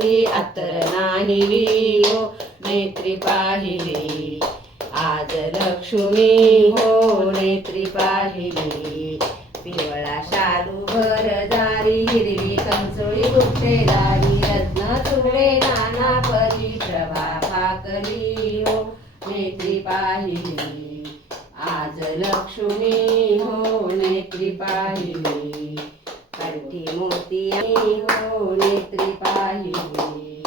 अंगी अत्तर नाही हो नेत्री पाहिली आज लक्ष्मी हो नेत्री पाहिली पिवळा शालू भरदारी हिरवी कंचोळी गुप्तेदारी रत्न चुडे नाना परी प्रभा भाकली हो नेत्री पाहिली आज लक्ष्मी हो नेत्री पाहिली कंठी मोती हो नेत्री पाहिली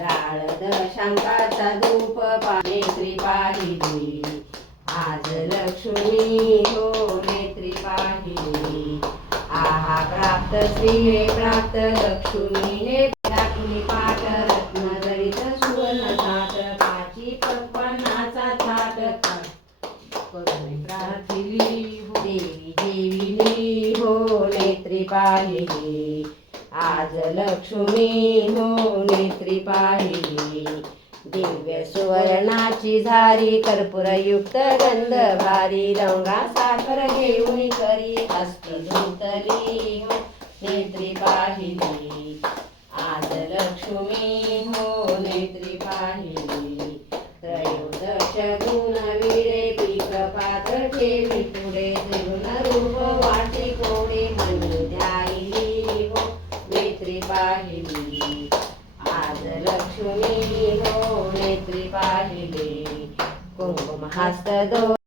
राळ दशांकाचा धूप नेत्री पाहिली आज लक्ष्मी हो नेत्री पाहिली आहा प्राप्त श्री हे प्राप्त लक्ष्मी हे दाखिनी पाठ रत्न जडित सुवर्ण थाट काची पन्नाचा थाट करुणी प्रार्थिली देवी देविनी हो नेत्री पाहिली आज लक्ष्मी हो नेत्री पाहिली दिव्य सुवर्णाची झारी कर्पूरयुक्त गंध भारी रंगा साखर घेऊन करी हस्ती धुतली हो नेत्री पाहिली आज लक्ष्मी हो नेत्री पाहिली त्रयोदश गुण विरे पीक पात्र ठेवी पुढे त्रिगुण रूप वाटी कोडे मनी द्यायली हो नेत्री पाहिली आज लक्ष्मी हो नेत्री पाहिली कुंकुम हस्त